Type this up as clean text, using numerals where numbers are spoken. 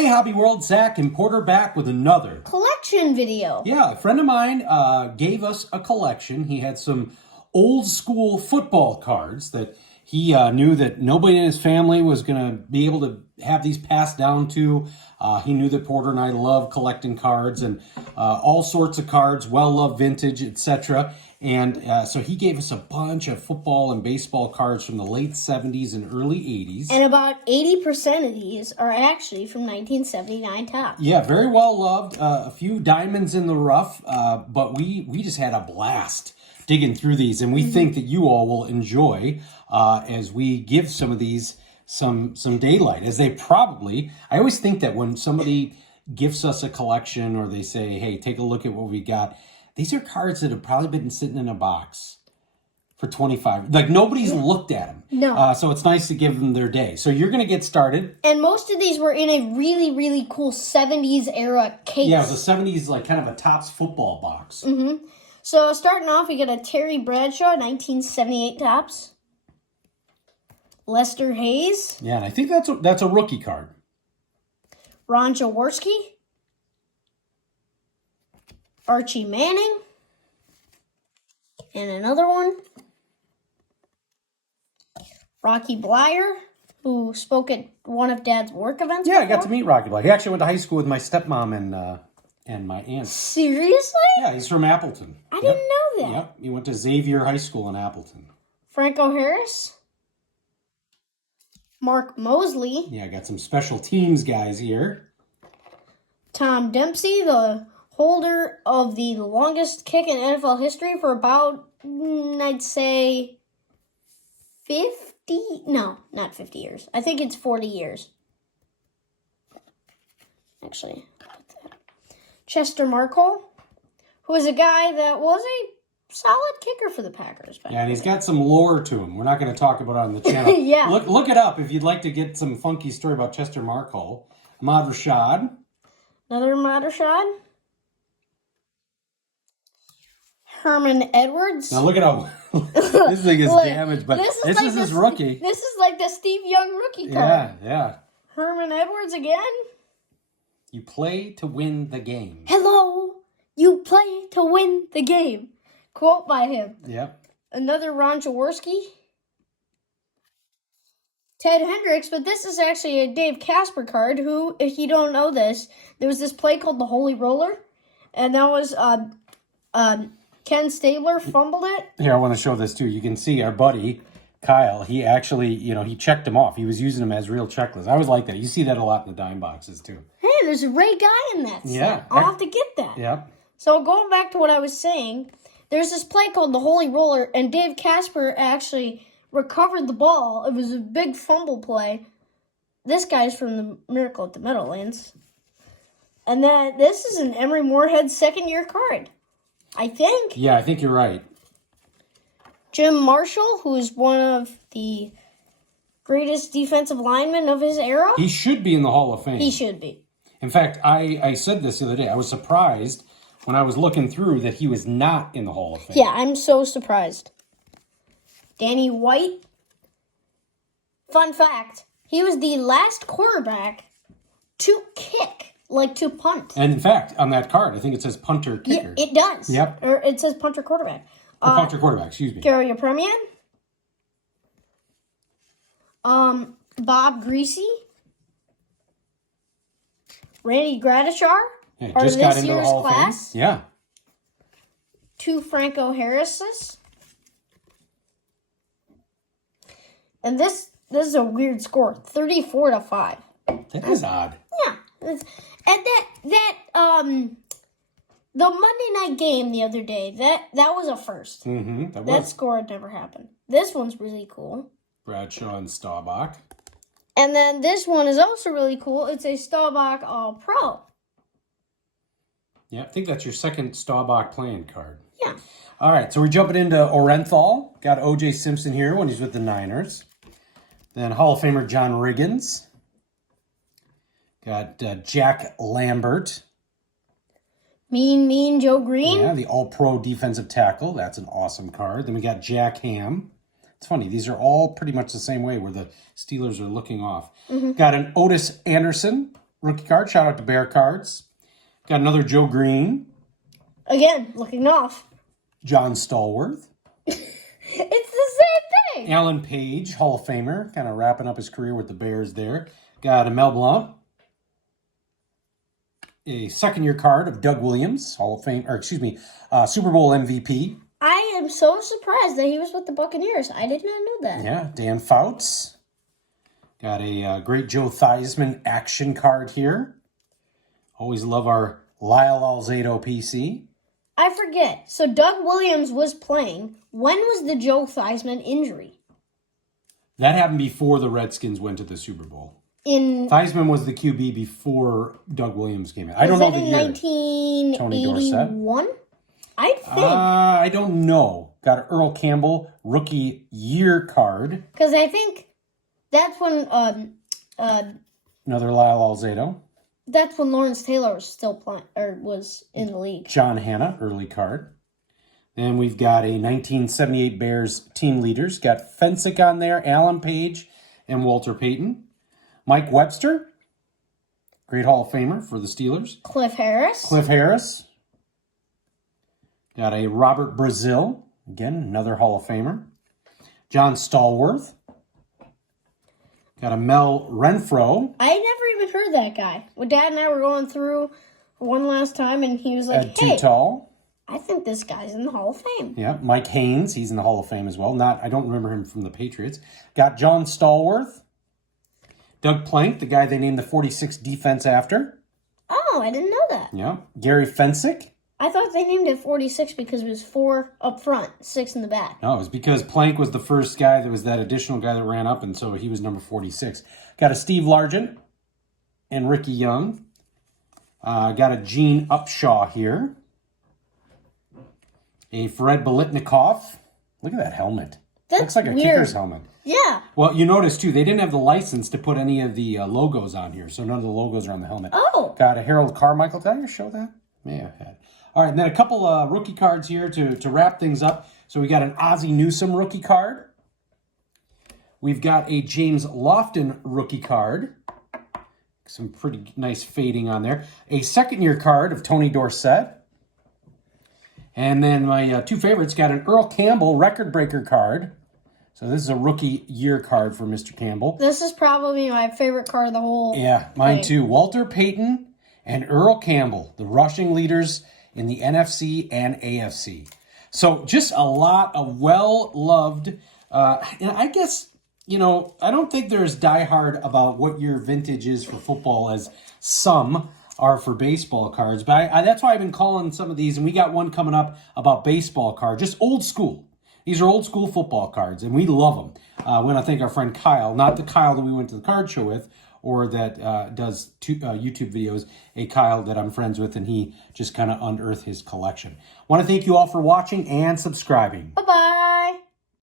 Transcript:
Hey Hobby World, Zach and Porter back with another collection video. Yeah, a friend of mine gave us a collection. He had some old school football cards that he knew that nobody in his family was going to be able to have these passed down to. He knew that Porter and I love collecting cards and all sorts of cards, well-loved vintage, etc. And so he gave us a bunch of football and baseball cards from the late 70s and early 80s. And about 80% of these are actually from 1979 Topps. Yeah, very well loved. A few diamonds in the rough, but we just had a blast digging through these, and we think that you all will enjoy as we give some of these some daylight. As they probably, I always think that when somebody gifts us a collection or they say, "Hey, take a look at what we got," these are cards that have probably been sitting in a box for 25. Like nobody's looked at them. No. So it's nice to give them their day. So you're going to get started. And most of these were in a really, really cool 70s era case. Yeah, it was a 70s, like kind of a Topps football box. Mm-hmm. So starting off, we got a Terry Bradshaw, 1978 Topps. Lester Hayes. Yeah, and I think that's a rookie card. Ron Jaworski. Archie Manning. And another one. Rocky Blyer, who spoke at one of Dad's work events. Yeah, before. I got to meet Rocky Blyer. He actually went to high school with my stepmom and my aunt. Seriously? Yeah, he's from Appleton. I didn't know that. Yep, he went to Xavier High School in Appleton. Franco Harris. Mark Mosley. Yeah, I got some special teams guys here. Tom Dempsey, the holder of the longest kick in NFL history for about, I'd say, 50? No, not 50 years. I think it's 40 years. Actually, Chester Marcol, who is a guy that was a solid kicker for the Packers. Yeah, and he's got some lore to him. We're not going to talk about it on the channel. Yeah. Look it up if you'd like to get some funky story about Chester Marcol. Ahmad Rashad. Another Ahmad Rashad. Herman Edwards. Now look at how this thing is damaged, but this is his rookie. This is like the Steve Young rookie card. Yeah. Herman Edwards again. You play to win the game. Hello, you play to win the game. Quote by him. Yep. Another Ron Jaworski. Ted Hendricks, but this is actually a Dave Casper card who, if you don't know this, there was this play called the Holy Roller, and that was Ken Stabler fumbled it. Here, I want to show this too. You can see our buddy, Kyle, he actually, he checked them off. He was using them as real checklists. I always like that. You see that a lot in the dime boxes too. Hey, there's a Ray Guy in that set. Yeah. I'll have to get that. Yep. So going back to what I was saying, there's this play called the Holy Roller, and Dave Casper actually recovered the ball. It was a big fumble play. This guy's from the Miracle at the Meadowlands. And then this is an Emery Moorhead second-year card, I think. Yeah, I think you're right. Jim Marshall, who is one of the greatest defensive linemen of his era. He should be in the Hall of Fame. He should be. In fact, I said this the other day. I was surprised when I was looking through that he was not in the Hall of Fame. Yeah, I'm so surprised. Danny White. Fun fact, he was the last quarterback to kick, like to punt. And in fact, on that card, I think it says punter kicker. Yeah, it does. Yep. Or it says punter quarterback. Or punter quarterback, excuse me. Gary Apremian. Bob Greasy. Randy Gradishar. Hey, Or just got this into the year's Hall class. of Fame. Yeah. 2 Franco Harrises. And this is a weird score. 34-5. That is odd. Yeah. And the Monday night game the other day, that was a first. Mm-hmm. That score had never happened. This one's really cool. Bradshaw and Staubach. And then this one is also really cool. It's a Staubach All-Pro. Yeah, I think that's your second Staubach playing card. Yeah. All right, so we're jumping into Orenthal. Got O.J. Simpson here when he's with the Niners. Then Hall of Famer John Riggins. Got Jack Lambert. Mean Joe Green. Yeah, the All-Pro defensive tackle. That's an awesome card. Then we got Jack Ham. It's funny, these are all pretty much the same way where the Steelers are looking off. Got an Otis Anderson. rookie card. Shout out to Bear Cards. Got another Joe Green. Again, looking off. John Stallworth. It's the same thing. Alan Page, Hall of Famer. Kind of wrapping up his career with the Bears there. Got a Mel Blanc. A second-year card of Doug Williams, Hall of Fame, or excuse me, Super Bowl MVP. I am so surprised that he was with the Buccaneers. I did not know that. Yeah, Dan Fouts. Got a great Joe Theismann action card here. Always love our Lyle Alzado PC. I forget. So Doug Williams was playing. When was the Joe Theismann injury? That happened before the Redskins went to the Super Bowl. In Theismann was the QB before Doug Williams came in. I don't know the year. 1981? I think. I don't know. Got an Earl Campbell rookie year card. Because I think that's when Another Lyle Alzado. that's when Lawrence Taylor was still playing or was in the league. John Hanna, early card. Then we've got a 1978 Bears team leaders. Got Fensick on there, Alan Page, and Walter Payton. Mike Webster, great Hall of Famer for the Steelers. Cliff Harris. Cliff Harris. Got a Robert Brazil, again, another Hall of Famer. John Stallworth. Got a Mel Renfro. I never even heard that guy. When Dad and I were going through one last time, and he was like, Ed hey, Tutall. I think this guy's in the Hall of Fame. Yeah, Mike Haynes, he's in the Hall of Fame as well. I don't remember him from the Patriots. Got John Stallworth. Doug Plank, the guy they named the 46 defense after. Oh, I didn't know that. Yeah. Gary Fensick. I thought they named it 46 because it was 4 up front, 6 in the back. No, it was because Plank was the first guy. There was that additional guy that ran up, and so he was number 46. Got a Steve Largent and Ricky Young. Got a Gene Upshaw here. A Fred Biletnikoff. Look at that helmet. That's Looks like a weird. kicker's helmet. Yeah. Well, you notice, too, they didn't have the license to put any of the logos on here, so none of the logos are on the helmet. Oh. Got a Harold Carmichael. Did I ever show that? May have had. All right, and then a couple rookie cards here to wrap things up. So we got an Ozzie Newsome rookie card. We've got a James Lofton rookie card. Some pretty nice fading on there. A second-year card of Tony Dorsett. And then my two favorites got an Earl Campbell record breaker card. So this is a rookie year card for Mr. Campbell. This is probably my favorite card of the whole. Yeah, mine thing. too. Walter Payton and Earl Campbell, the rushing leaders in the NFC and AFC. So just a lot of well-loved, and I guess, I don't think they're as diehard about what your vintage is for football as some are for baseball cards. But that's why I've been calling some of these, and we got one coming up about baseball card, just old school. These are old school football cards, and we love them. We want to thank our friend Kyle, not the Kyle that we went to the card show with, or that does YouTube videos, a Kyle that I'm friends with, and he just kind of unearthed his collection. Want to thank you all for watching and subscribing. Bye-bye.